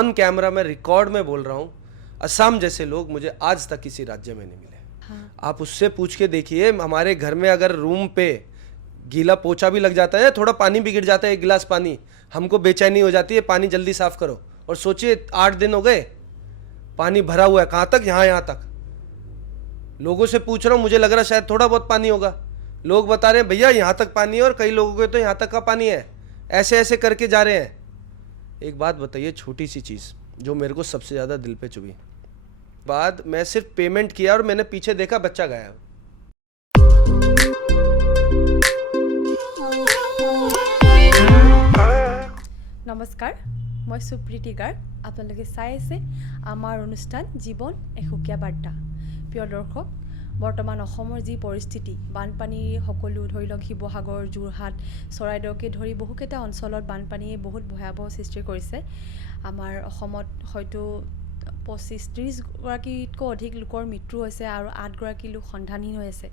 On camera मैं record में बोल रहा हूँ, असम जैसे लोग मुझे आज तक किसी राज्य में नहीं मिले। हाँ। आप उससे पूछ के देखिए, हमारे घर में अगर रूम पे गीला पोछा भी लग जाता है, थोड़ा पानी भी गिर जाता है, एक गिलास पानी, हमको बेचैनी हो जाती है, पानी जल्दी साफ करो। और सोचिए 8 दिन हो गए, पानी भरा हुआ है, कहाँ तक? यहाँ तक। लोगों से पूछ रहा हूँ, मुझे लग रहा है शायद थोड़ा बहुत पानी होगा। लोग बता रहे हैं भैया यहाँ तक पानी है, और कई लोगों को तो यहाँ तक का पानी है। ऐसे ऐसे करके जा रहे हैं। एक बात बताइए, छोटी सी चीज़ जो मेरे को सबसे ज़्यादा दिल पे चुभी, बाद मैं सिर्फ पेमेंट किया और मैंने पीछे देखा बच्चा गायब। নমস্কাৰ, মই সুপ্ৰীতি গাৰ্গ। আপোনালোকে চাই আছে আমাৰ অনুষ্ঠান জীৱন এসুকীয়া বাৰ্তা। প্ৰিয় দৰ্শক, বৰ্তমান অসমৰ যি পৰিস্থিতি, বানপানীৰ সকলো ধৰি লওক শিৱসাগৰ, যোৰহাট, চৰাইদেউকে ধৰি বহুকেইটা অঞ্চলত বানপানীয়ে বহুত ভয়াৱহ সৃষ্টি কৰিছে। আমাৰ অসমত হয়তো 25-30 গৰাকীতকৈ অধিক লোকৰ মৃত্যু হৈছে আৰু 8 গৰাকী লোক সন্ধানহীন হৈ আছে।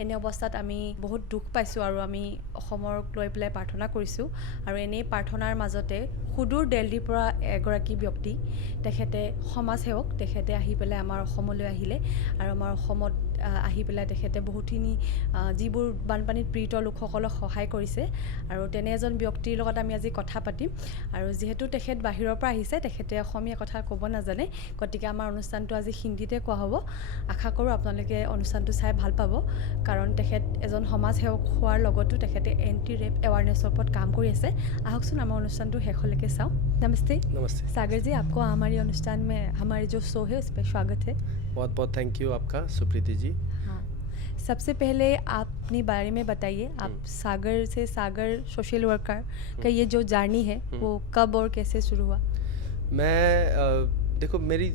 এনে অৱস্থাত আমি বহুত দুখ পাইছোঁ আৰু আমি অসমক লৈ পেলাই প্ৰাৰ্থনা কৰিছোঁ। আৰু এনেই প্ৰাৰ্থনাৰ মাজতে সুদূৰ দিল্লীৰ পৰা এগৰাকী ব্যক্তি, তেখেতে সমাজসেৱক, তেখেতে আহি পেলাই আমাৰ অসমলৈ আহিলে আৰু আমাৰ অসমত আহি পেলাই তেখেতে বহুতখিনি যিবোৰ বানপানীত পীড়িত লোকসকলক সহায় কৰিছে। আৰু তেনে এজন ব্যক্তিৰ লগত আমি আজি কথা পাতিম। আৰু যিহেতু তেখেত বাহিৰৰ পৰা আহিছে, তেখেতে অসমীয়া কথা ক'ব নাজানে, গতিকে আমাৰ অনুষ্ঠানটো আজি হিন্দীতে কোৱা হ'ব। আশা কৰোঁ আপোনালোকে অনুষ্ঠানটো চাই ভাল পাব, কাৰণ তেখেত এজন সমাজসেৱক হোৱাৰ লগতো তেখেতে এণ্টি ৰেপ এৱাৰনেছৰ ওপৰত কাম কৰি আছে। আহকচোন আমাৰ অনুষ্ঠানটো শেষলৈকে চাওঁ। नमस्ते। नमस्ते सागर जी, आपको हमारे अनुष्ठान में हमारे जो शो है उस पर स्वागत है। बहुत बहुत थैंक यू आपका सुप्रीति जी। हाँ, सबसे पहले आप अपने बारे में बताइए। आप सागर से, सागर सोशल वर्कर का ये जो जर्नी है वो कब और कैसे शुरू हुआ? मैं देखो, मेरी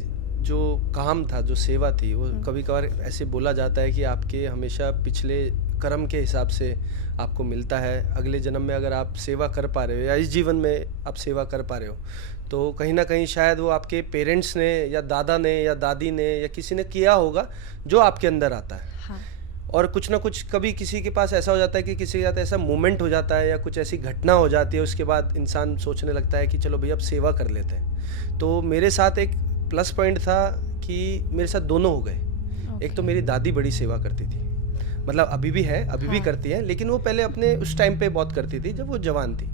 जो काम था, जो सेवा थी, वो कभी कभार ऐसे बोला जाता है कि आपके हमेशा पिछले कर्म के हिसाब से आपको मिलता है। अगले जन्म में अगर आप सेवा कर पा रहे हो या इस जीवन में आप सेवा कर पा रहे हो, तो कहीं ना कहीं शायद वो आपके पेरेंट्स ने या दादा ने या दादी ने या किसी ने किया होगा जो आपके अंदर आता है। हाँ। और कुछ ना कुछ कभी किसी के पास ऐसा हो जाता है कि किसी के साथ ऐसा मोमेंट हो जाता है या कुछ ऐसी घटना हो जाती है, उसके बाद इंसान सोचने लगता है कि चलो भैया अब सेवा कर लेते हैं। तो मेरे साथ एक प्लस पॉइंट था कि मेरे साथ दोनों हो गए। एक तो मेरी दादी बड़ी सेवा करती थी, मतलब अभी भी है, अभी भी करती है, लेकिन वो पहले अपने उस टाइम पे बहुत करती थी जब वो जवान थी।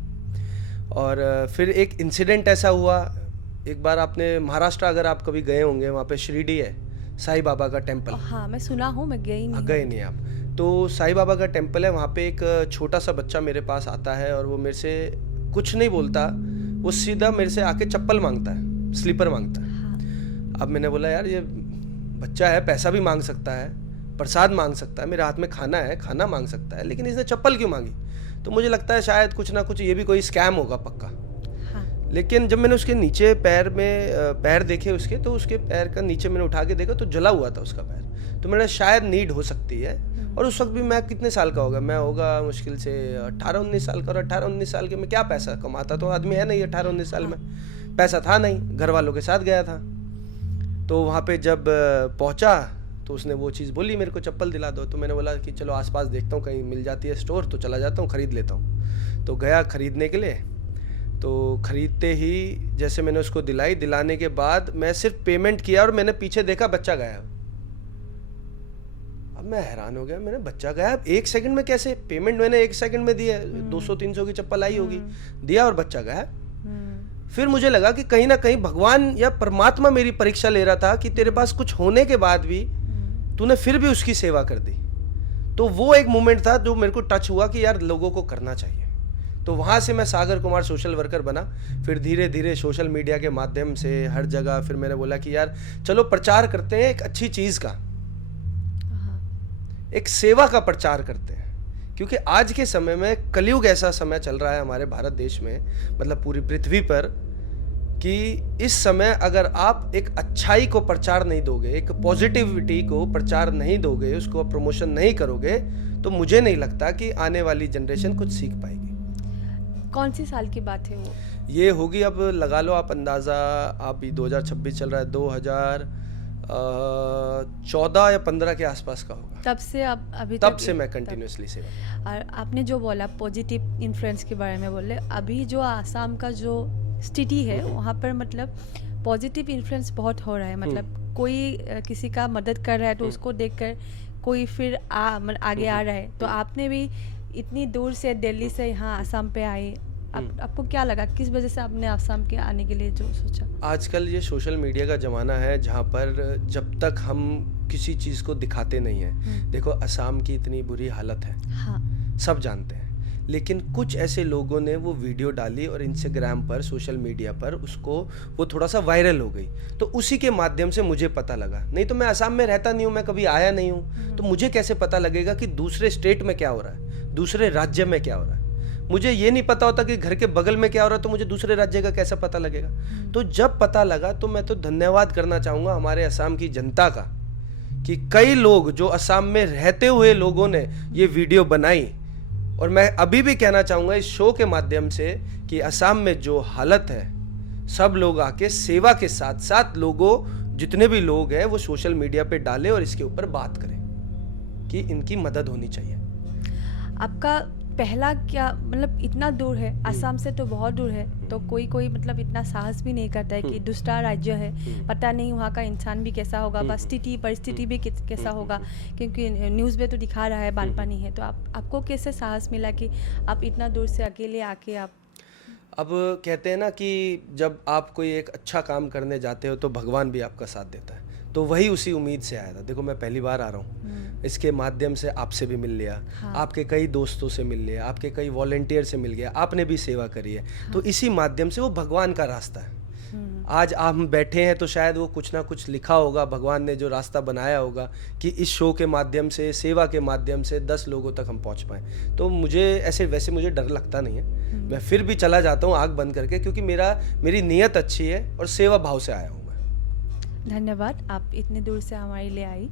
और फिर एक इंसिडेंट ऐसा हुआ, एक बार आपने महाराष्ट्र अगर आप कभी गए होंगे, वहाँ पे शिरडी है, साईं बाबा का टेम्पल। हाँ, मैं सुना हूँ, मैं गई नहीं। गए नहीं आप? तो साईं बाबा का टेम्पल है, वहाँ पे एक छोटा सा बच्चा मेरे पास आता है और वो मेरे से कुछ नहीं बोलता, वो सीधा मेरे से आके चप्पल मांगता है, स्लीपर मांगता है। अब मैंने बोला यार ये बच्चा है, पैसा भी मांग सकता है, प्रसाद मांग सकता है, मेरे हाथ में खाना है, खाना मांग सकता है, लेकिन इसने चप्पल क्यों मांगी? तो मुझे लगता है शायद कुछ ना कुछ ये भी कोई स्कैम होगा पक्का। हाँ। लेकिन जब मैंने उसके नीचे पैर में पैर देखे उसके, तो उसके पैर का नीचे मैंने उठा के देखा तो जला हुआ था उसका पैर। तो मैंने शायद नीड हो सकती है। और उस वक्त भी मैं कितने साल का होगा, मैं होगा मुश्किल से 18-19 साल का। और 18-19 साल के में क्या पैसा कमाता तो आदमी है नहीं, 18-19 साल में पैसा था नहीं, घर वालों के साथ गया था। तो वहाँ पे जब पहुँचा तो उसने वो चीज़ बोली मेरे को चप्पल दिला दो। तो मैंने बोला कि चलो आसपास देखता हूँ, कहीं मिल जाती है स्टोर तो चला जाता हूँ, ख़रीद लेता हूँ। तो गया ख़रीदने के लिए, तो ख़रीदते ही जैसे मैंने उसको दिलाई, दिलाने के बाद मैं सिर्फ पेमेंट किया और मैंने पीछे देखा बच्चा गायब। अब मैं हैरान हो गया, मैंने बच्चा गायब 1 सेकंड में कैसे? पेमेंट मैंने 1 सेकंड में दिया, 200-300 की चप्पल आई होगी, दिया और बच्चा गायब। फिर मुझे लगा कि कहीं ना कहीं भगवान या परमात्मा मेरी परीक्षा ले रहा था कि तेरे पास कुछ होने के बाद भी तूने फिर भी उसकी सेवा कर दी। तो वो एक मोमेंट था जो मेरे को टच हुआ कि यार लोगों को करना चाहिए। तो वहाँ से मैं सागर कुमार सोशल वर्कर बना। फिर धीरे धीरे सोशल मीडिया के माध्यम से हर जगह फिर मैंने बोला कि यार चलो प्रचार करते हैं एक अच्छी चीज़ का, एक सेवा का प्रचार करते हैं। क्योंकि आज के समय में कलयुग ऐसा समय चल रहा है हमारे भारत देश में, मतलब पूरी पृथ्वी पर, कि इस समय अगर आप एक अच्छाई को प्रचार नहीं दोगे, एक पॉजिटिविटी को प्रचार नहीं दोगे, उसको प्रमोशन नहीं करोगे, तो मुझे नहीं लगता कि आने वाली जनरेशन कुछ सीख पाएगी। कौन सी साल की बात है वो? ये होगी, अब लगा लो आप अंदाज़ा, आप 2026 चल रहा है, 2014 या 15 के आसपास का होगा। तब से अब अभी तब से मैं कंटिन्यूसली सेवा। और आपने जो बोला पॉजिटिव इन्फ्लुएंस के बारे में बोले, अभी जो आसाम का जो स्थिति है वहाँ पर मतलब पॉजिटिव इन्फ्लुएंस बहुत हो रहा है, मतलब कोई किसी का मदद कर रहा है तो उसको देखकर कोई फिर आगे आ रहा है। तो आपने भी इतनी दूर से दिल्ली से यहाँ आसाम पे आए, आपको क्या लगा, किस वजह से आपने आसाम के आने के लिए जो सोचा? आजकल ये सोशल मीडिया का ज़माना है जहाँ पर जब तक हम किसी चीज़ को दिखाते नहीं हैं, देखो असम की इतनी बुरी हालत है, हाँ, सब जानते हैं, लेकिन कुछ ऐसे लोगों ने वो वीडियो डाली और इंस्टाग्राम पर, सोशल मीडिया पर उसको वो थोड़ा सा वायरल हो गई, तो उसी के माध्यम से मुझे पता लगा। नहीं तो मैं असम में रहता नहीं हूँ, मैं कभी आया नहीं हूँ, तो मुझे कैसे पता लगेगा कि दूसरे स्टेट में क्या हो रहा है, दूसरे राज्य में क्या हो रहा है। मुझे ये नहीं पता होता कि घर के बगल में क्या हो रहा है, तो मुझे दूसरे राज्य का कैसा पता लगेगा। तो जब पता लगा तो मैं तो धन्यवाद करना चाहूँगा हमारे असम की जनता का कि कई लोग जो असम में रहते हुए लोगों ने ये वीडियो बनाई। और मैं अभी भी कहना चाहूँगा इस शो के माध्यम से कि असम में जो हालत है, सब लोग आके सेवा के साथ साथ लोगों, जितने भी लोग हैं वो सोशल मीडिया पे डालें और इसके ऊपर बात करें कि इनकी मदद होनी चाहिए। आपका पहला क्या मतलब, इतना दूर है असम से तो बहुत दूर है, तो कोई मतलब इतना साहस भी नहीं करता है कि दूसरा राज्य है, पता नहीं वहाँ का इंसान भी कैसा होगा, बस परिस्थिति भी कैसा होगा, क्योंकि न्यूज़ में तो दिखा रहा है बानपानी है। तो आपको कैसे साहस मिला कि आप इतना दूर से अकेले आके आप? अब कहते हैं ना कि जब आप कोई एक अच्छा काम करने जाते हो तो भगवान भी आपका साथ देता है, तो वही उसी उम्मीद से आया था। देखो मैं पहली बार आ रहा हूँ, इसके माध्यम से आपसे भी मिल लिया, हाँ। आपके कई दोस्तों से मिल लिया, आपके कई वॉलेंटियर से मिल गया, आपने भी सेवा करी है, तो इसी माध्यम से वो भगवान का रास्ता है। आज हम बैठे हैं तो शायद वो कुछ ना कुछ लिखा होगा, भगवान ने जो रास्ता बनाया होगा कि इस शो के माध्यम से, सेवा के माध्यम से 10 लोगों तक हम पहुंच पाएँ। तो मुझे वैसे मुझे डर लगता नहीं है, मैं फिर भी चला जाता हूँ आँख बंद करके, क्योंकि मेरी नीयत अच्छी है और सेवा भाव से आया हूँ मैं। धन्यवाद, आप इतने दूर से हमारे लिए आई।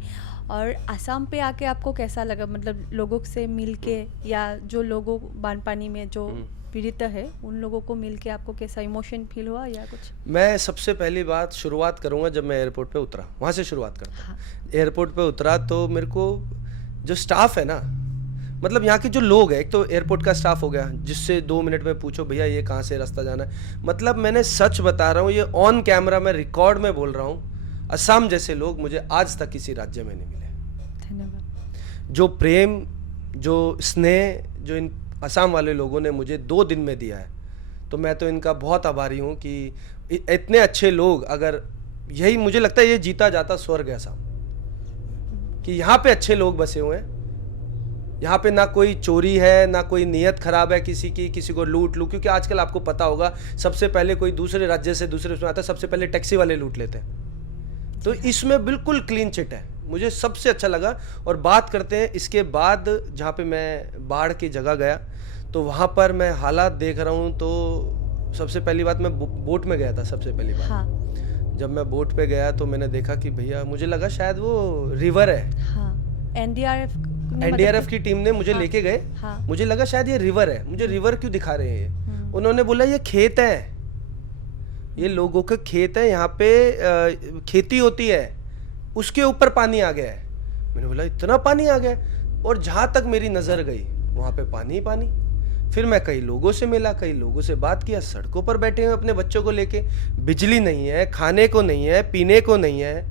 और आसाम पे आके आपको कैसा लगा, मतलब लोगों से मिल के, या जो लोगों बानपानी में जो पीड़ित है उन लोगों को मिल के आपको कैसा इमोशन फील हुआ या कुछ? मैं सबसे पहली बात शुरुआत करूँगा जब मैं एयरपोर्ट पे उतरा, वहाँ से शुरुआत करता हूँ। हाँ। एयरपोर्ट पे उतरा तो मेरे को जो स्टाफ है ना, मतलब यहाँ के जो लोग हैं, एक तो एयरपोर्ट का स्टाफ हो गया जिससे 2 मिनट में पूछो भैया ये कहाँ से रास्ता जाना है, मतलब मैंने सच बता रहा हूँ, ये ऑन कैमरा में रिकॉर्ड में बोल रहा हूँ, असम जैसे लोग मुझे आज तक किसी राज्य में नहीं मिले। धन्यवाद। जो प्रेम, जो स्नेह जो इन असम वाले लोगों ने मुझे 2 दिन में दिया है, तो मैं तो इनका बहुत आभारी हूँ कि इतने अच्छे लोग, अगर यही मुझे लगता है ये जीता जाता स्वर्ग है असम, कि यहाँ पे अच्छे लोग बसे हुए हैं, यहाँ पे ना कोई चोरी है, ना कोई नीयत खराब है किसी को लूट लूँ, क्योंकि आजकल आपको पता होगा सबसे पहले कोई दूसरे राज्य से दूसरे उसमें आता है, सबसे पहले टैक्सी वाले लूट लेते हैं। तो इसमें बिल्कुल क्लीन चिट है, मुझे सबसे अच्छा लगा। और बात करते हैं इसके बाद, जहाँ पे मैं बाढ़ की जगह गया तो वहाँ पर मैं हालात देख रहा हूँ, तो सबसे पहली बात मैं बोट में गया था। सबसे पहली बात, हाँ। जब मैं बोट पे गया तो मैंने देखा कि भैया, मुझे लगा शायद वो रिवर है। हाँ। एनडीआरएफ की टीम ने मुझे लेके गए। हाँ। मुझे लगा शायद ये रिवर है, मुझे रिवर क्यों दिखा रहे हैं ये? उन्होंने बोला ये खेत है, ये लोगों के खेत है, यहाँ पे खेती होती है, उसके ऊपर पानी आ गया है। मैंने बोला इतना पानी आ गया? और जहाँ तक मेरी नज़र गई वहाँ पे पानी ही पानी। फिर मैं कई लोगों से मिला, कई लोगों से बात किया, सड़कों पर बैठे हुए अपने बच्चों को लेके, बिजली नहीं है, खाने को नहीं है, पीने को नहीं है,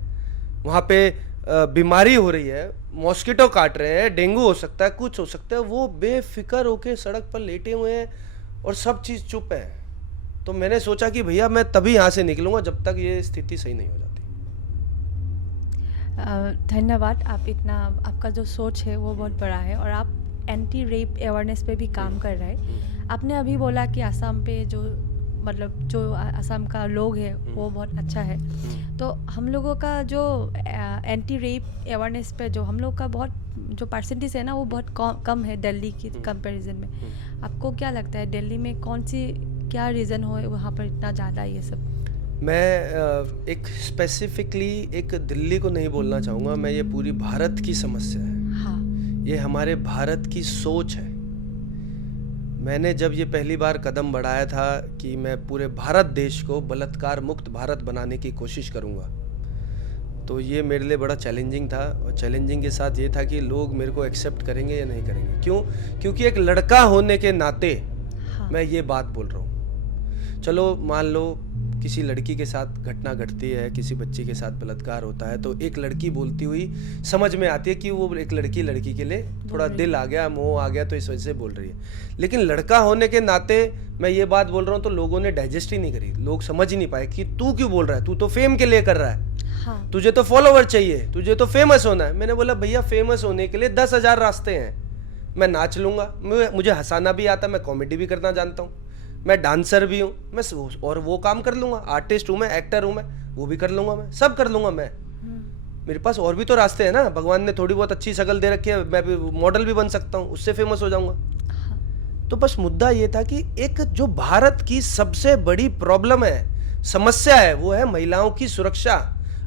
वहाँ पे बीमारी हो रही है, मॉस्किटो काट रहे हैं, डेंगू हो सकता है, कुछ हो सकता है, वो बेफिक्र होके सड़क पर लेटे हुए हैं और सब चीज़ चुप है। तो मैंने सोचा कि भैया मैं तभी यहाँ से निकलूँगा जब तक ये स्थिति सही नहीं हो जाती। धन्यवाद, आप इतना, आपका जो सोच है वो बहुत बड़ा है, और आप एंटी रेप अवेयरनेस पे भी काम कर रहे हैं। आपने अभी बोला कि असम पे जो मतलब जो असम का लोग है वो बहुत अच्छा है, तो हम लोगों का जो एंटी रेप अवेयरनेस पे जो हम लोग का बहुत जो परसेंटेज है ना, वो बहुत कम है दिल्ली की कंपैरिजन में। आपको क्या लगता है दिल्ली में क्या रीज़न हो वहाँ पर इतना ज़्यादा ये सब? मैं एक स्पेसिफिकली एक दिल्ली को नहीं बोलना चाहूँगा, मैं ये पूरी भारत की समस्या है। हाँ। ये हमारे भारत की सोच है। मैंने जब ये पहली बार कदम बढ़ाया था कि मैं पूरे भारत देश को बलात्कार मुक्त भारत बनाने की कोशिश करूँगा, तो ये मेरे लिए बड़ा चैलेंजिंग था। और चैलेंजिंग के साथ ये था कि लोग मेरे को एक्सेप्ट करेंगे या नहीं करेंगे। क्यों? क्योंकि एक लड़का होने के नाते हाँ। मैं ये बात बोल रहा हूँ। चलो मान लो किसी लड़की के साथ घटना घटती है, किसी बच्ची के साथ बलात्कार होता है, तो एक लड़की बोलती हुई समझ में आती है कि वो एक लड़की के लिए थोड़ा दिल आ गया, मोह आ गया, तो इस वजह से बोल रही है। लेकिन लड़का होने के नाते मैं ये बात बोल रहा हूँ तो लोगों ने डाइजेस्ट ही नहीं करी, लोग समझ ही नहीं पाए कि तू क्यों बोल रहा है, तू तो फेम के लिए कर रहा है। हाँ। तुझे तो फॉलोवर चाहिए, तुझे तो फेमस होना है। मैंने बोला भैया फेमस होने के लिए 10,000 रास्ते हैं। मैं नाच लूंगा, मुझे हंसाना भी आता, मैं कॉमेडी भी करना जानता हूँ, मैं डांसर भी हूँ, मैं और वो काम कर लूंगा, आर्टिस्ट हूँ मैं, एक्टर हूँ मैं, वो भी कर लूंगा, मैं सब कर लूंगा मैं। मेरे पास और भी तो रास्ते हैं ना, भगवान ने थोड़ी बहुत अच्छी शक्ल दे रखी है, मैं भी मॉडल भी बन सकता हूँ, उससे फेमस हो जाऊंगा। तो बस मुद्दा ये था कि एक जो भारत की सबसे बड़ी प्रॉब्लम है, समस्या है, वो है महिलाओं की सुरक्षा।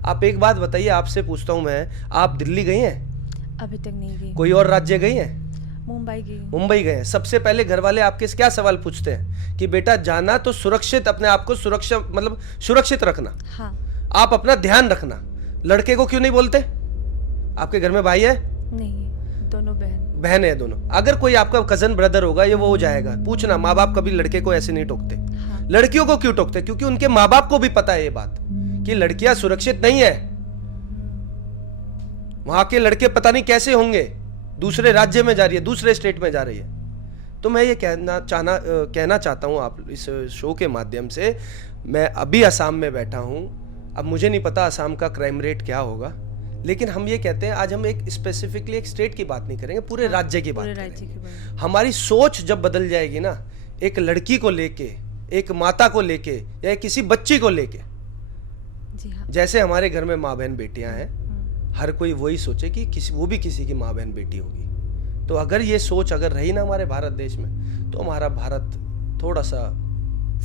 आप एक बात बताइए, आपसे पूछता हूँ मैं, आप दिल्ली गई हैं? अभी तक नहीं गई। कोई और राज्य गई हैं? मुंबई गई। मुंबई गए। सबसे पहले घर वाले आपके क्या सवाल पूछते हैं कि बेटा जाना तो सुरक्षित, अपने आप को सुरक्षा मतलब सुरक्षित रखना। हाँ। आप अपना ध्यान रखना। लड़के को क्यों नहीं बोलते? आपके घर में भाई है? नहीं, दोनों बहन है दोनों। अगर कोई आपका कजन ब्रदर होगा, ये वो हो जाएगा, पूछना माँ बाप कभी लड़के को ऐसे नहीं टोकते। हाँ। लड़कियों को क्यों टोकते? क्योंकि उनके माँ बाप को भी पता है ये बात कि लड़कियां सुरक्षित नहीं है। वहां के लड़के पता नहीं कैसे होंगे, दूसरे राज्य में जा रही है, दूसरे स्टेट में जा रही है। तो मैं ये कहना चाहता हूँ आप इस शो के माध्यम से, मैं अभी असम में बैठा हूँ, अब मुझे नहीं पता असम का क्राइम रेट क्या होगा, लेकिन हम ये कहते हैं, आज हम एक स्पेसिफिकली एक स्टेट की बात नहीं करेंगे, पूरे राज्य की बात करेंगे। हमारी सोच जब बदल जाएगी ना, एक लड़की को लेके, एक माता को लेके, या किसी बच्ची को लेके, जैसे हमारे घर में माँ बहन बेटियां हैं, हर कोई वही सोचे कि वो भी किसी की माँ बहन बेटी होगी। तो अगर ये सोच अगर रही ना हमारे भारत देश में, तो हमारा भारत थोड़ा सा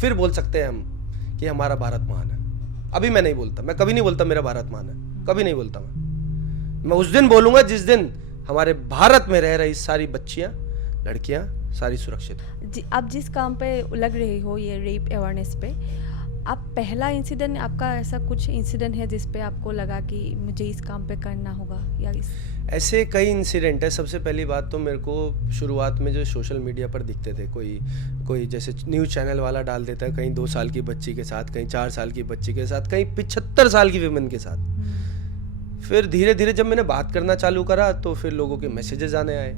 फिर बोल सकते हैं हम कि हमारा भारत महान है। अभी मैं नहीं बोलता, मैं कभी नहीं बोलता मेरा भारत महान है, कभी नहीं बोलता मैं उस दिन बोलूंगा जिस दिन हमारे भारत में रह रही सारी बच्चियां, लड़कियां सारी सुरक्षित। आप जिस काम पे लग रही हो, ये रेप अवेयरनेस पे, आप पहला इंसिडेंट, आपका ऐसा कुछ इंसिडेंट है जिस पे आपको लगा कि मुझे इस काम पे करना होगा, या ऐसे कई इंसिडेंट है। सबसे पहली बात तो मेरे को शुरुआत में जो सोशल मीडिया पर दिखते थे, कोई जैसे न्यूज़ चैनल वाला डाल देता है, कहीं 2 साल की बच्ची के साथ, कहीं 4 साल की बच्ची के साथ, कहीं 75 साल की विमेन के साथ। फिर धीरे धीरे जब मैंने बात करना चालू करा तो फिर लोगों के मैसेजेस आने आए।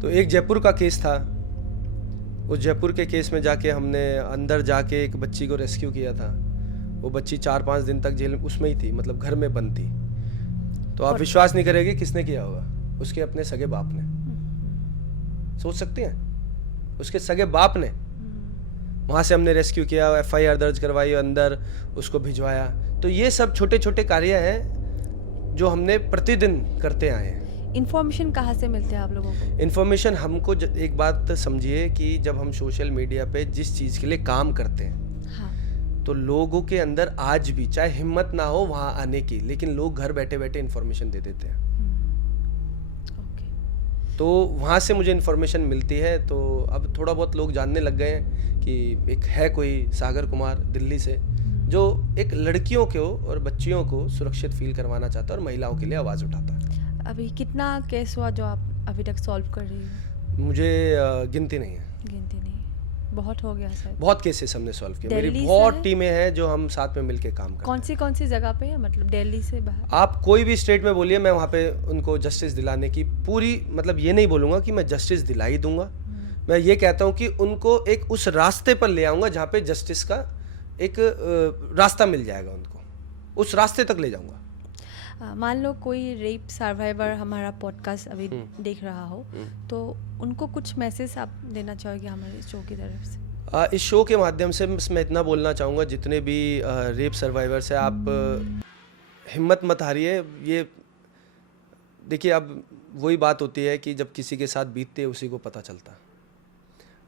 तो एक जयपुर का केस था, उस जयपुर के केस में जाके हमने अंदर जाके एक बच्ची को रेस्क्यू किया था। वो बच्ची 4-5 दिन तक जेल उसमें ही थी, मतलब घर में बंद थी। तो आप विश्वास नहीं करेंगे किसने किया होगा, उसके अपने सगे बाप ने। सोच सकते हैं, उसके सगे बाप ने। वहाँ से हमने रेस्क्यू किया, FIR दर्ज करवाई, अंदर उसको भिजवाया। तो ये सब छोटे छोटे कार्य हैं जो हमने प्रतिदिन करते आए हैं। इन्फॉर्मेशन कहाँ से मिलते हैं आप लोगों को? इन्फॉर्मेशन हमको एक बात समझिए कि जब हम सोशल मीडिया पे जिस चीज़ के लिए काम करते हैं, हाँ, तो लोगों के अंदर आज भी चाहे हिम्मत ना हो वहाँ आने की, लेकिन लोग घर बैठे बैठे इन्फॉर्मेशन दे देते हैं। तो वहाँ से मुझे इन्फॉर्मेशन मिलती है। तो अब थोड़ा बहुत लोग जानने लग गए हैं कि एक है कोई सागर कुमार दिल्ली से, जो एक लड़कियों को और बच्चियों को सुरक्षित फील करवाना चाहता है और महिलाओं के लिए आवाज़ उठाता है। अभी कितना केस हुआ जो आप अभी तक सॉल्व कर रही हो? मुझे गिनती नहीं है। गिनती नहीं, बहुत हो गया सर। बहुत केसेस हमने सॉल्व किए। मेरी बहुत टीमें हैं जो हम साथ में मिलके काम करते हैं। कौन सी जगह पे है, मतलब दिल्ली से बाहर? आप कोई भी स्टेट में बोलिए, मैं वहाँ पे उनको जस्टिस दिलाने की पूरी, मतलब ये नहीं बोलूँगा कि मैं जस्टिस दिला ही दूंगा, मैं ये कहता हूँ कि उनको एक उस रास्ते पर ले आऊँगा जहाँ पे जस्टिस का एक रास्ता मिल जाएगा, उनको उस रास्ते तक ले जाऊँगा। मान लो कोई रेप सर्वाइवर हमारा पॉडकास्ट अभी देख रहा हो, तो उनको कुछ मैसेज आप देना चाहोगे हमारे शो की तरफ से? इस शो के माध्यम से मैं इतना बोलना चाहूँगा, जितने भी रेप सर्वाइवर्स हैं, आप हिम्मत मत हारिए। ये देखिए, अब वही बात होती है कि जब किसी के साथ बीतते है उसी को पता चलता,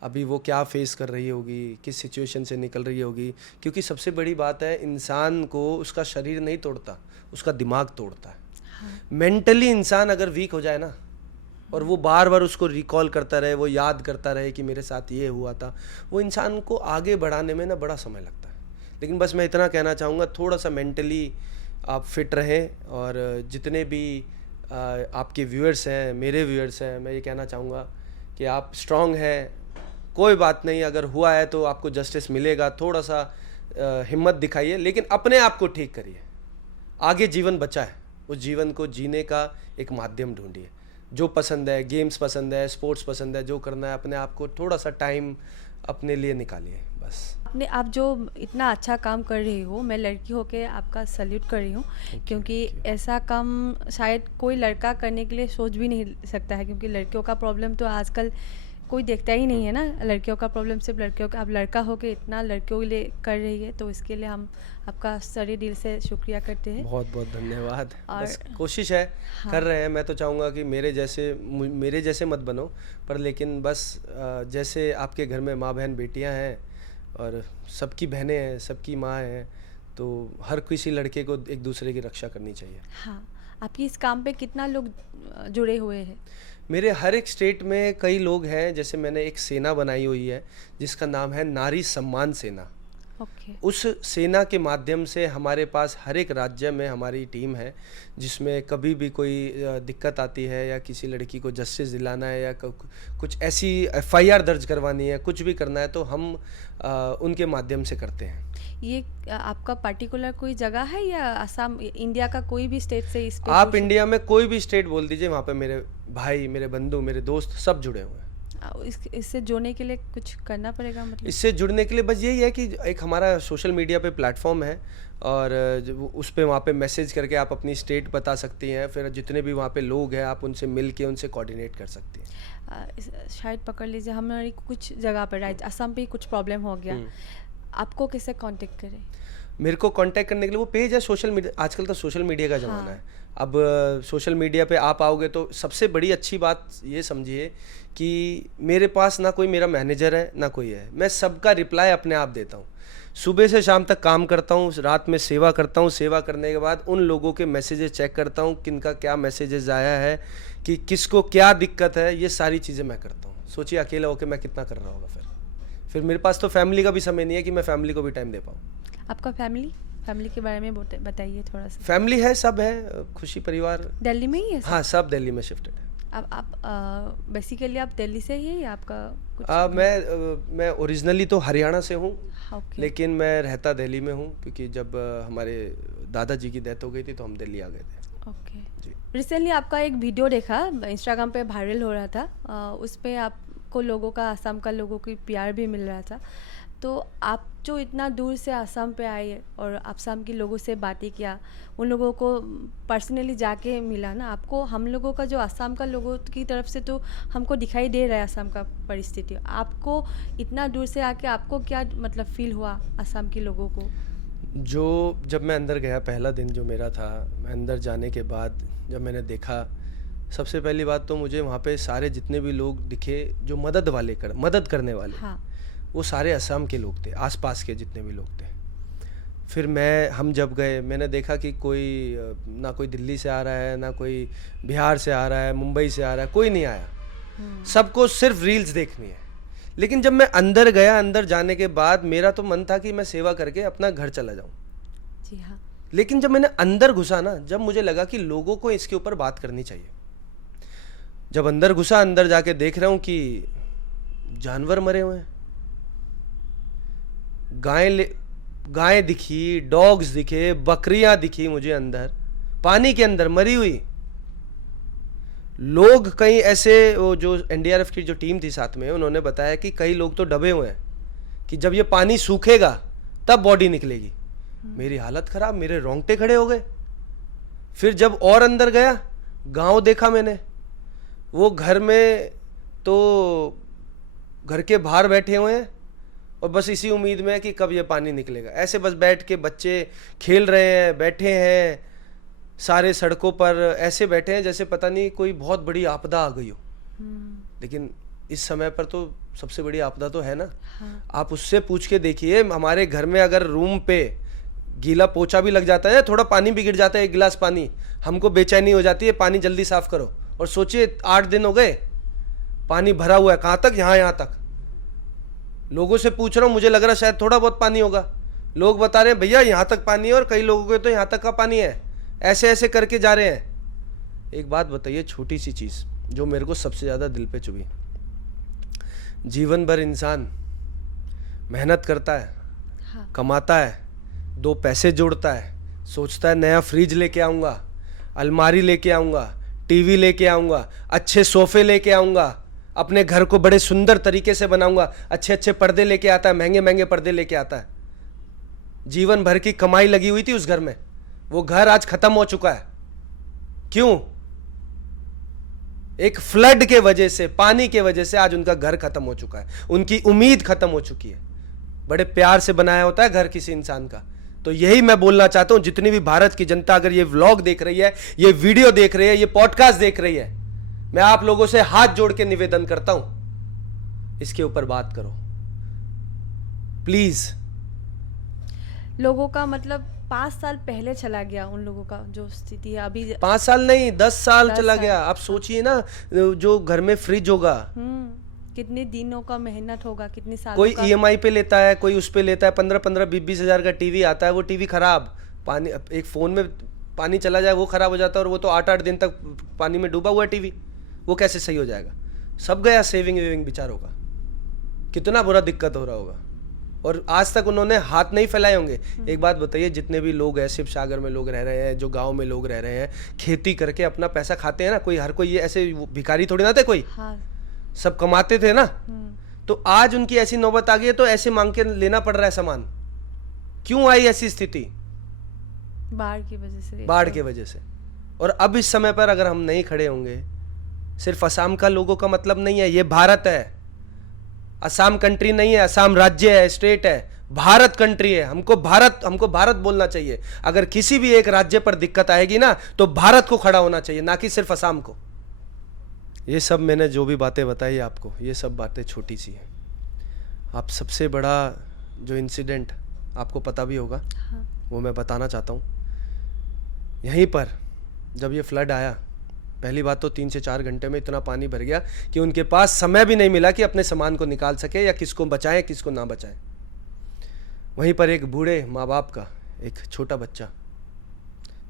अभी वो क्या फेस कर रही होगी, किस सिचुएशन से निकल रही होगी। क्योंकि सबसे बड़ी बात है, इंसान को उसका शरीर नहीं तोड़ता, उसका दिमाग तोड़ता है। हाँ। मेंटली इंसान अगर वीक हो जाए ना, और वो बार बार उसको रिकॉल करता रहे, वो याद करता रहे कि मेरे साथ ये हुआ था, वो इंसान को आगे बढ़ाने में ना बड़ा समय लगता है। लेकिन बस मैं इतना कहना चाहूँगा, थोड़ा सा मेंटली आप फिट रहें। और जितने भी आपके व्यूअर्स हैं, मेरे व्यूअर्स हैं, मैं ये कहना चाहूँगा कि आप स्ट्रांग हैं, कोई बात नहीं, अगर हुआ है तो आपको जस्टिस मिलेगा, थोड़ा सा हिम्मत दिखाइए, लेकिन अपने आप को ठीक करिए। आगे जीवन बचा है, उस जीवन को जीने का एक माध्यम ढूंढिए। जो पसंद है, गेम्स पसंद है, स्पोर्ट्स पसंद है, जो करना है, अपने आप को थोड़ा सा टाइम अपने लिए निकालिए बस। आप जो इतना अच्छा काम कर रही हो, मैं लड़की होके आपका सल्यूट कर रही हूँ, क्योंकि ऐसा काम शायद कोई लड़का करने के लिए सोच भी नहीं सकता है, क्योंकि लड़कियों का प्रॉब्लम तो आजकल कोई देखता ही नहीं है ना। लड़कियों का प्रॉब्लम सिर्फ लड़कियों का, आप लड़का होके इतना लड़कियों के लिए कर रही है, तो इसके लिए हम आपका सारे दिल से शुक्रिया करते हैं। बहुत बहुत धन्यवाद। और बस कोशिश है, कर रहे हैं। मैं तो चाहूँगा कि मेरे जैसे मत बनो, पर लेकिन बस जैसे आपके घर में माँ बहन बेटियाँ हैं और सबकी बहनें हैं, सबकी माँ हैं, तो हर किसी लड़के को एक दूसरे की रक्षा करनी चाहिए। हाँ, आपकी इस काम पे कितना लोग जुड़े हुए हैं? मेरे हर एक स्टेट में कई लोग हैं। जैसे मैंने एक सेना बनाई हुई है जिसका नाम है नारी सम्मान सेना। ओके। उस सेना के माध्यम से हमारे पास हर एक राज्य में हमारी टीम है, जिसमें कभी भी कोई दिक्कत आती है या किसी लड़की को जस्टिस दिलाना है या कुछ ऐसी एफआईआर दर्ज करवानी है, कुछ भी करना है, तो हम उनके माध्यम से करते हैं। ये आपका पर्टिकुलर कोई जगह है या असम, इंडिया का कोई भी स्टेट से इस पे आप इंडिया में कोई भी स्टेट बोल दीजिए, वहाँ पे मेरे भाई, मेरे बंधु, मेरे दोस्त सब जुड़े हुए हैं। इससे जुड़ने के लिए कुछ करना पड़ेगा? मतलब इससे जुड़ने के लिए बस यही है कि एक हमारा सोशल मीडिया पे प्लेटफॉर्म है, और उस पे वहाँ पे मैसेज करके आप अपनी स्टेट बता सकती हैं। फिर जितने भी वहाँ पे लोग हैं, आप उनसे मिल के उनसे कोऑर्डिनेट कर सकती हैं। शायद पकड़ लीजिए हमारी कुछ जगह पर असम पे कुछ प्रॉब्लम हो गया, आपको कैसे कांटेक्ट करें? मेरे को कांटेक्ट करने के लिए वो पेज है सोशल मीडिया। आजकल तो सोशल मीडिया का ज़माना है। अब सोशल मीडिया पे आप आओगे तो सबसे बड़ी अच्छी बात ये समझिए कि मेरे पास ना कोई मेरा मैनेजर है ना कोई है, मैं सबका रिप्लाई अपने आप देता हूँ। सुबह से शाम तक काम करता हूँ, रात में सेवा करता हूँ। सेवा करने के बाद उन लोगों के मैसेजेस चेक करता हूँ, किनका क्या मैसेजेस आया है, कि किसको क्या दिक्कत है, ये सारी चीज़ें मैं करता हूँ। सोचिए अकेला होकर मैं कितना कर रहा होगा। फिर मेरे पास तो फैमिली का भी समय नहीं है कि मैं फैमिली को भी टाइम दे पाऊँ। आपका फैमिली के बारे में बताइए थोड़ा सा। फैमिली है, सब है, खुशी परिवार। दिल्ली में ही है? हाँ, सब दिल्ली में शिफ्टेड है। अब आप बेसिकली आप दिल्ली से ही है या आपका कुछ? मैं ओरिजिनली तो हरियाणा से हूँ, लेकिन मैं रहता दिल्ली में हूँ, क्योंकि जब हमारे दादाजी की डेथ हो गई थी तो हम दिल्ली आ गए थे। ओके जी। रिसेंटली आपका एक वीडियो देखा, इंस्टाग्राम पे वायरल हो रहा था, उस पर आपको लोगों का, असम का लोगों की प्यार भी मिल रहा था। तो आप जो इतना दूर से असम पे आए और असम के लोगों से बातें किया, उन लोगों को पर्सनली जाके मिला ना, आपको हम लोगों का जो असम का लोगों की तरफ से तो हमको दिखाई दे रहा है असम का परिस्थिति, आपको इतना दूर से आके आपको क्या मतलब फील हुआ असम के लोगों को? जब मैं अंदर गया, पहला दिन जो मेरा था, मैं अंदर जाने के बाद जब मैंने देखा, सबसे पहली बात तो मुझे वहाँ पे सारे जितने भी लोग दिखे जो मदद करने वाले, हाँ, वो सारे असम के लोग थे, आसपास के जितने भी लोग थे। फिर हम जब गए, मैंने देखा कि ना कोई दिल्ली से आ रहा है, ना कोई बिहार से आ रहा है, मुंबई से आ रहा है, कोई नहीं आया। सबको सिर्फ रील्स देखनी है। लेकिन जब मैं अंदर गया, अंदर जाने के बाद मेरा तो मन था कि मैं सेवा करके अपना घर चला जाऊं। जी हाँ। लेकिन जब मैंने अंदर घुसा ना, जब मुझे लगा कि लोगों को इसके ऊपर बात करनी चाहिए। जब अंदर घुसा, अंदर जाके देख रहा हूं कि जानवर मरे हुए हैं, गायें दिखी, डॉग्स दिखे, बकरियां दिखी मुझे अंदर, पानी के अंदर मरी हुई। लोग कई ऐसे, वो जो एनडीआरएफ की जो टीम थी साथ में, उन्होंने बताया कि कई लोग तो दबे हुए हैं कि जब ये पानी सूखेगा तब बॉडी निकलेगी। मेरी हालत खराब, मेरे रोंगटे खड़े हो गए। फिर जब और अंदर गया, गांव देखा मैंने, वो घर में तो घर के बाहर बैठे हुए हैं और बस इसी उम्मीद में है कि कब ये पानी निकलेगा। ऐसे बस बैठ के बच्चे खेल रहे हैं, बैठे हैं, सारे सड़कों पर ऐसे बैठे हैं जैसे पता नहीं कोई बहुत बड़ी आपदा आ गई हो। लेकिन इस समय पर तो सबसे बड़ी आपदा तो है ना। हाँ। आप उससे पूछ के देखिए, हमारे घर में अगर रूम पे गीला पोछा भी लग जाता है, थोड़ा पानी भी गिर जाता है, एक गिलास पानी, हमको बेचैनी हो जाती है, पानी जल्दी साफ करो। और सोचिए 8 दिन हो गए, पानी भरा हुआ है, कहाँ तक? यहाँ तक। लोगों से पूछ रहा हूँ, मुझे लग रहा है शायद थोड़ा बहुत पानी होगा। लोग बता रहे हैं भैया यहाँ तक पानी है, और कई लोगों के तो यहाँ तक का पानी है। ऐसे ऐसे करके जा रहे हैं। एक बात बताइए, छोटी सी चीज़ जो मेरे को सबसे ज़्यादा दिल पे चुभी, जीवन भर इंसान मेहनत करता है, हाँ कमाता है, 2 पैसे जोड़ता है, सोचता है नया फ्रिज लेके आऊँगा, अलमारी लेके आऊँगा, टीवी लेके आऊँगा, अच्छे सोफे लेके आऊँगा, अपने घर को बड़े सुंदर तरीके से बनाऊँगा, अच्छे अच्छे पर्दे लेके आता है, महंगे महंगे पर्दे लेके आता है। जीवन भर की कमाई लगी हुई थी उस घर में, वो घर आज खत्म हो चुका है। क्यों? एक फ्लड के वजह से, पानी के वजह से आज उनका घर खत्म हो चुका है, उनकी उम्मीद खत्म हो चुकी है। बड़े प्यार से बनाया होता है घर किसी इंसान का। तो यही मैं बोलना चाहता हूं, जितनी भी भारत की जनता अगर ये व्लॉग देख रही है, ये वीडियो देख रही है, ये पॉडकास्ट देख रही है, मैं आप लोगों से हाथ जोड़ के निवेदन करता हूं, इसके ऊपर बात करो प्लीज। लोगों का मतलब 5 साल पहले चला गया, उन लोगों का जो स्थिति है अभी 5 साल नहीं, 10 साल 10 चला साल। गया। आप सोचिए ना, जो घर में फ्रिज होगा, कितने दिनों का मेहनत होगा, कितने सालों कोई का। ईएमआई पे लेता है, कोई उस पे लेता है, 15-15, 20-20 हजार का टीवी आता है, वो टीवी खराब, पानी, एक फोन में पानी चला जाए वो खराब हो जाता है, और वो तो 8-8 दिन तक पानी में डूबा हुआ है टीवी, वो कैसे सही हो जाएगा? सब गया सेविंग वेविंग बेचारों का, कितना बुरा दिक्कत हो रहा होगा। और आज तक उन्होंने हाथ नहीं फैलाए होंगे। एक बात बताइए, जितने भी लोग हैं, शिव सागर में लोग रह रहे हैं, जो गांव में लोग रह रहे हैं, खेती करके अपना पैसा खाते हैं ना, कोई हर कोई ये ऐसे भिखारी थोड़ी ना थे, कोई हाँ सब कमाते थे ना। तो आज उनकी ऐसी नौबत आ गई है, तो ऐसे मांग के लेना पड़ रहा है सामान। क्यों आई ऐसी स्थिति? बाढ़ की वजह से। बाढ़ की वजह से। और अब इस समय पर अगर हम नहीं खड़े होंगे, सिर्फ असम का लोगों का मतलब नहीं है, ये भारत है। असम कंट्री नहीं है, असम राज्य है, स्टेट है, भारत कंट्री है। हमको भारत बोलना चाहिए। अगर किसी भी एक राज्य पर दिक्कत आएगी ना, तो भारत को खड़ा होना चाहिए, ना कि सिर्फ असम को। ये सब मैंने जो भी बातें बताई आपको, ये सब बातें छोटी सी हैं। आप सबसे बड़ा जो इंसिडेंट आपको पता भी होगा, हाँ वो मैं बताना चाहता हूँ। यहीं पर जब ये फ्लड आया, पहली बात तो 3 से 4 घंटे में इतना पानी भर गया कि उनके पास समय भी नहीं मिला कि अपने सामान को निकाल सके, या किसको बचाएं किसको ना बचाएं। वहीं पर एक बूढ़े माँ बाप का एक छोटा बच्चा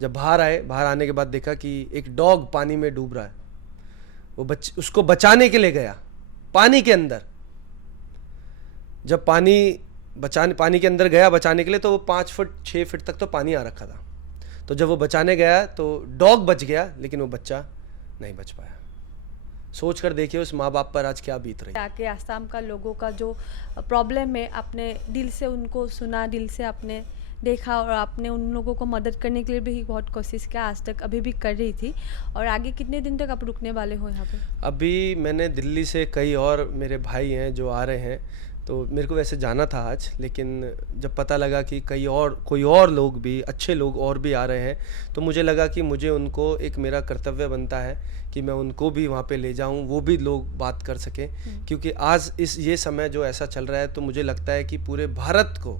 जब बाहर आने के बाद देखा कि एक डॉग पानी में डूब रहा है, वो उसको बचाने के लिए गया पानी के अंदर। जब पानी के अंदर गया बचाने के लिए, तो वो 5 फुट 6 फुट तक तो पानी आ रखा था। तो जब वो बचाने गया तो डॉग बच गया, लेकिन वो बच्चा नहीं बच पाया। सोच कर देखिए उस माँ बाप पर आज क्या बीत रही है। आके आसाम का लोगों का जो प्रॉब्लम है, आपने दिल से उनको सुना, दिल से आपने देखा, और आपने उन लोगों को मदद करने के लिए भी बहुत कोशिश किया, आज तक अभी भी कर रही थी। और आगे कितने दिन तक आप रुकने वाले हो यहाँ पे? अभी मैंने दिल्ली से कई और मेरे भाई हैं जो आ रहे हैं, तो मेरे को वैसे जाना था आज, लेकिन जब पता लगा कि कोई और लोग भी, अच्छे लोग और भी आ रहे हैं, तो मुझे लगा कि मुझे उनको, एक मेरा कर्तव्य बनता है कि मैं उनको भी वहाँ पे ले जाऊँ, वो भी लोग बात कर सकें। क्योंकि आज ये समय जो ऐसा चल रहा है, तो मुझे लगता है कि पूरे भारत को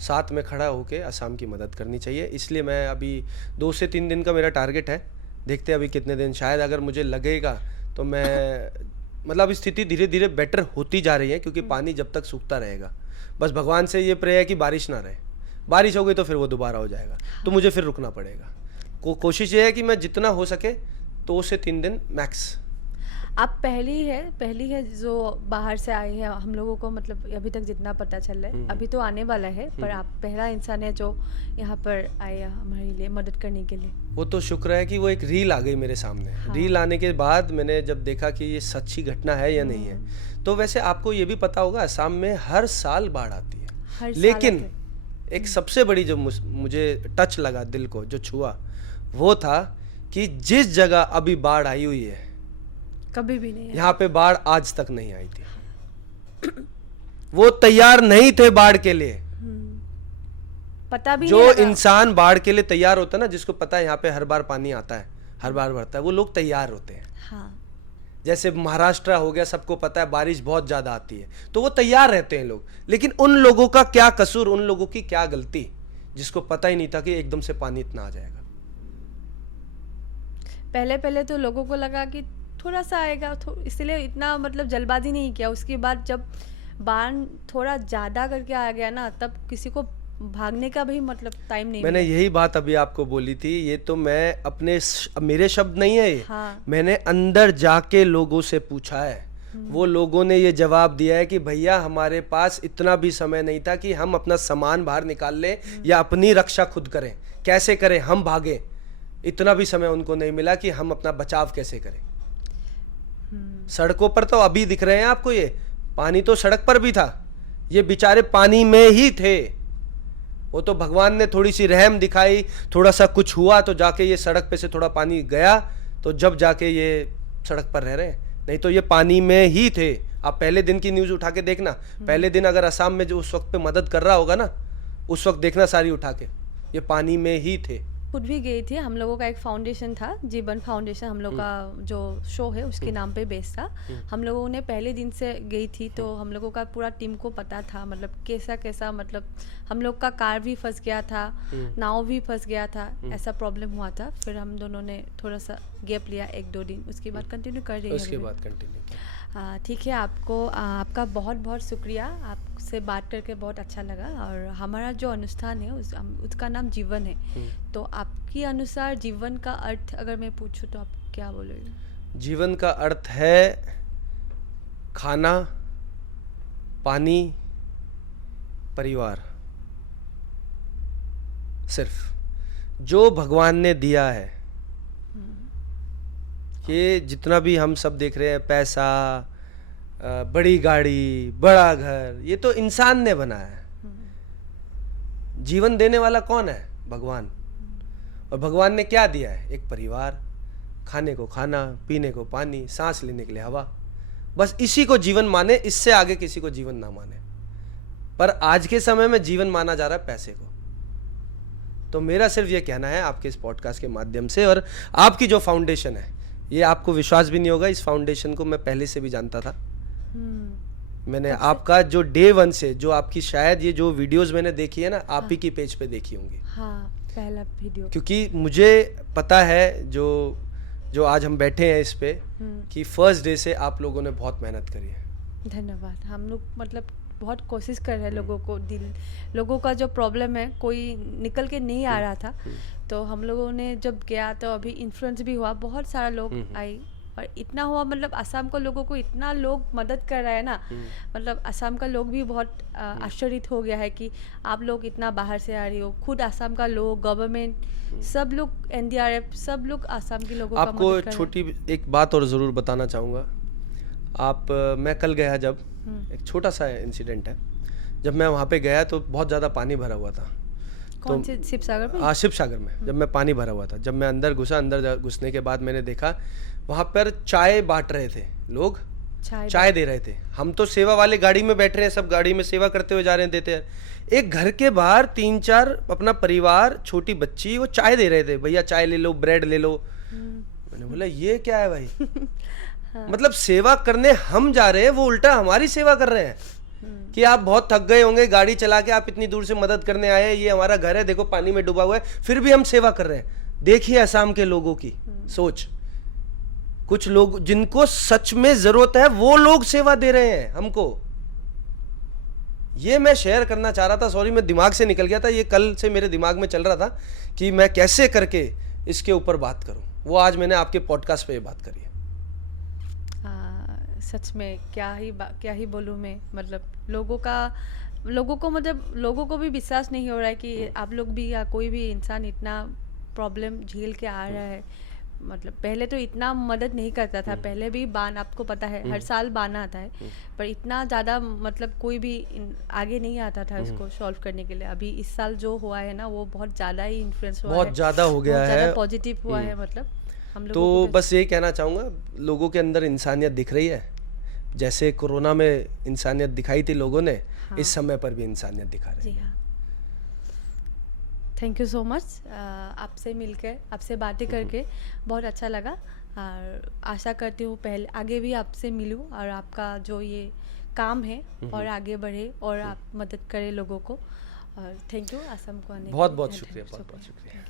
साथ में खड़ा होकर असम की मदद करनी चाहिए। इसलिए मैं अभी 2 से 3 दिन का मेरा टारगेट है, देखते हैं अभी कितने दिन। शायद अगर मुझे लगेगा तो मैं, मतलब स्थिति धीरे धीरे बेटर होती जा रही है, क्योंकि पानी जब तक सूखता रहेगा, बस भगवान से ये प्रे है कि बारिश ना रहे। बारिश हो गई तो फिर वो दोबारा हो जाएगा, तो मुझे फिर रुकना पड़ेगा। कोशिश ये है कि मैं जितना हो सके 2 से 3 दिन मैक्स। आप पहली है जो बाहर से आई है, हम लोगों को मतलब अभी तक जितना पता चल रहा है, अभी तो आने वाला है, पर आप पहला इंसान है जो यहाँ पर आया हमारे लिए मदद करने के लिए। वो तो शुक्र है कि वो एक रील आ गई मेरे सामने। हाँ। रील आने के बाद मैंने जब देखा कि ये सच्ची घटना है या नहीं है। तो वैसे आपको ये भी पता होगा, असम में हर साल बाढ़ आती है, लेकिन एक सबसे बड़ी जो मुझे टच लगा, दिल को जो छुआ, वो था कि जिस जगह अभी बाढ़ आई हुई है, कभी भी नहीं, यहाँ पे बाढ़ आज तक नहीं आई थी। वो तैयार नहीं थे बाढ़ के लिए। पता भी जो नहीं लगा। इंसान बाढ़ के लिए तैयार होता है ना, जिसको पता है यहाँ पे हर बार पानी आता है, हर बार भरता है, वो लोग तैयार होते हैं। हाँ। जैसे महाराष्ट्र हो गया, सबको पता है बारिश बहुत ज्यादा आती है, तो वो तैयार रहते हैं लोग। लेकिन उन लोगों का क्या कसूर, उन लोगों की क्या गलती, जिसको पता ही नहीं था कि एकदम से पानी इतना आ जाएगा। पहले तो लोगों को लगा कि थोड़ा सा आएगा, इसलिए इतना मतलब जल्दबाजी नहीं किया। उसके बाद जब बाढ़ थोड़ा ज़्यादा करके आ गया ना, तब किसी को भागने का भी मतलब टाइम नहीं मैंने मिला। यही बात अभी आपको बोली थी। ये तो मैं मेरे शब्द नहीं है ये। हाँ। मैंने अंदर जाके लोगों से पूछा है, वो लोगों ने ये जवाब दिया है कि भैया हमारे पास इतना भी समय नहीं था कि हम अपना सामान बाहर निकाल लें या अपनी रक्षा खुद करें, कैसे करें, हम भागें, इतना भी समय उनको नहीं मिला कि हम अपना बचाव कैसे करें। सड़कों पर तो अभी दिख रहे हैं आपको, ये पानी तो सड़क पर भी था, ये बेचारे पानी में ही थे। वो तो भगवान ने थोड़ी सी रहम दिखाई, थोड़ा सा कुछ हुआ तो जाके ये सड़क पे से थोड़ा पानी गया, तो जब जाके ये सड़क पर रह रहे हैं, नहीं तो ये पानी में ही थे। आप पहले दिन की न्यूज़ उठा के देखना, पहले दिन अगर असम में जो उस वक्त पे मदद कर रहा होगा ना, उस वक्त देखना सारी उठा के, ये पानी में ही थे। खुद भी गई थी। हम लोगों का एक फाउंडेशन था, जीवन फाउंडेशन, हम लोग का जो शो है उसके नाम पे बेस था। हम लोगों ने पहले दिन से गई थी, तो हम लोगों का पूरा टीम को पता था मतलब कैसा कैसा, मतलब हम लोग का कार भी फंस गया था, नाव भी फंस गया था, ऐसा प्रॉब्लम हुआ था। फिर हम दोनों ने थोड़ा सा गैप लिया 1-2 दिन, उसके बाद कंटिन्यू कर रही है उसके अभी। बाद कंटिन्यू। ठीक है, आपका बहुत बहुत शुक्रिया, आपसे बात करके बहुत अच्छा लगा। और हमारा जो अनुष्ठान है उसका नाम जीवन है। तो आपके अनुसार जीवन का अर्थ अगर मैं पूछूं तो आप क्या बोलोगे? जीवन का अर्थ है खाना, पानी, परिवार। सिर्फ जो भगवान ने दिया है, ये जितना भी हम सब देख रहे हैं, पैसा, बड़ी गाड़ी, बड़ा घर, ये तो इंसान ने बनाया है। जीवन देने वाला कौन है? भगवान। और भगवान ने क्या दिया है? एक परिवार, खाने को खाना, पीने को पानी, सांस लेने के लिए हवा। बस इसी को जीवन माने, इससे आगे किसी को जीवन ना माने। पर आज के समय में जीवन माना जा रहा है पैसे को। तो मेरा सिर्फ ये कहना है आपके इस पॉडकास्ट के माध्यम से, और आपकी जो फाउंडेशन है, ये आपको विश्वास भी नहीं होगा, इस फाउंडेशन को मैं पहले से भी जानता था। मैंने आपका जो डे 1 से, जो आपकी शायद ये जो वीडियोस मैंने देखी है ना, आप ही की पेज पे देखी होंगी। हाँ, पहला वीडियो। क्योंकि मुझे पता है जो आज हम बैठे हैं इस पे, कि फर्स्ट डे से आप लोगों ने बहुत मेहनत करी है। धन्यवाद। हम लोग मतलब बहुत कोशिश कर रहे हैं, लोगों का जो प्रॉब्लम है कोई निकल के नहीं आ रहा था। तो हम लोगों ने जब गया तो अभी इन्फ्लुएंस भी हुआ, बहुत सारा लोग आए, और इतना हुआ मतलब असम को लोगों को इतना लोग मदद कर रहा है ना, मतलब असम का लोग भी बहुत आश्चर्यित हो गया है कि आप लोग इतना बाहर से आ रही हो। खुद असम का लोग, गवर्नमेंट, सब लोग, NDRF, सब लोग असम के लोगों का आपको मदद कर रहे हैं। छोटी एक बात और ज़रूर बताना चाहूँगा। मैं कल गया, जब एक छोटा सा इंसिडेंट है। जब मैं वहाँ पे गया तो बहुत ज़्यादा पानी भरा हुआ था। कौन से शिवसागर में? हाँ, शिवसागर में। जब मैं पानी भरा हुआ था, जब मैं अंदर घुसा, अंदर घुसने के बाद मैंने देखा वहाँ पर चाय बांट रहे थे लोग, चाय दे रहे थे। हम तो सेवा वाले गाड़ी में बैठ रहे हैं, सब गाड़ी में सेवा करते हुए जा रहे हैं, देते हैं। एक घर के बाहर 3-4 अपना परिवार, छोटी बच्ची, वो चाय दे रहे थे। भैया चाय ले लो, ब्रेड ले लो। मैंने बोला ये क्या है भाई? मतलब सेवा करने हम जा रहे हैं, वो उल्टा हमारी सेवा कर रहे हैं कि आप बहुत थक गए होंगे गाड़ी चला के, आप इतनी दूर से मदद करने आए हैं, ये हमारा घर है, देखो पानी में डूबा हुआ है, फिर भी हम सेवा कर रहे हैं। देखिए असम के लोगों की सोच। कुछ लोग जिनको सच में जरूरत है, वो लोग सेवा दे रहे हैं हमको। ये मैं शेयर करना चाह रहा था। सॉरी, मैं दिमाग से निकल गया था। ये कल से मेरे दिमाग में चल रहा था कि मैं कैसे करके इसके ऊपर बात करूं। वो आज मैंने आपके पॉडकास्ट पे ये बात करी है। सच में क्या ही बोलूं मैं, मतलब लोगों को भी विश्वास नहीं हो रहा है कि आप लोग भी या कोई भी इंसान इतना प्रॉब्लम झेल के आ रहा है। मतलब पहले तो इतना मदद नहीं करता था, पहले भी बान, आपको पता है हर साल बान आता है, पर इतना ज़्यादा मतलब कोई भी आगे नहीं आता था इसको सॉल्व करने के लिए। अभी इस साल जो हुआ है ना, वो बहुत ज़्यादा ही इन्फ्लुएंस हुआ है, बहुत ज़्यादा हो गया है, बहुत ज़्यादा पॉजिटिव हुआ है। मतलब हम लोगों तो को बस ये कहना चाहूँगा, लोगों के अंदर इंसानियत दिख रही है। जैसे कोरोना में इंसानियत दिखाई थी लोगों ने, हाँ। इस समय पर भी इंसानियत दिखा रहे हैं। जी हाँ, थैंक यू सो मच। आपसे मिलकर, आपसे बातें करके बहुत अच्छा लगा, और आशा करती हूँ पहले आगे भी आपसे मिलूँ, और आपका जो ये काम है और आगे बढ़े, और आप मदद करें लोगों को। और थैंक यू असम को आने के लिए। बहुत बहुत शुक्रिया, बहुत बहुत शुक्रिया।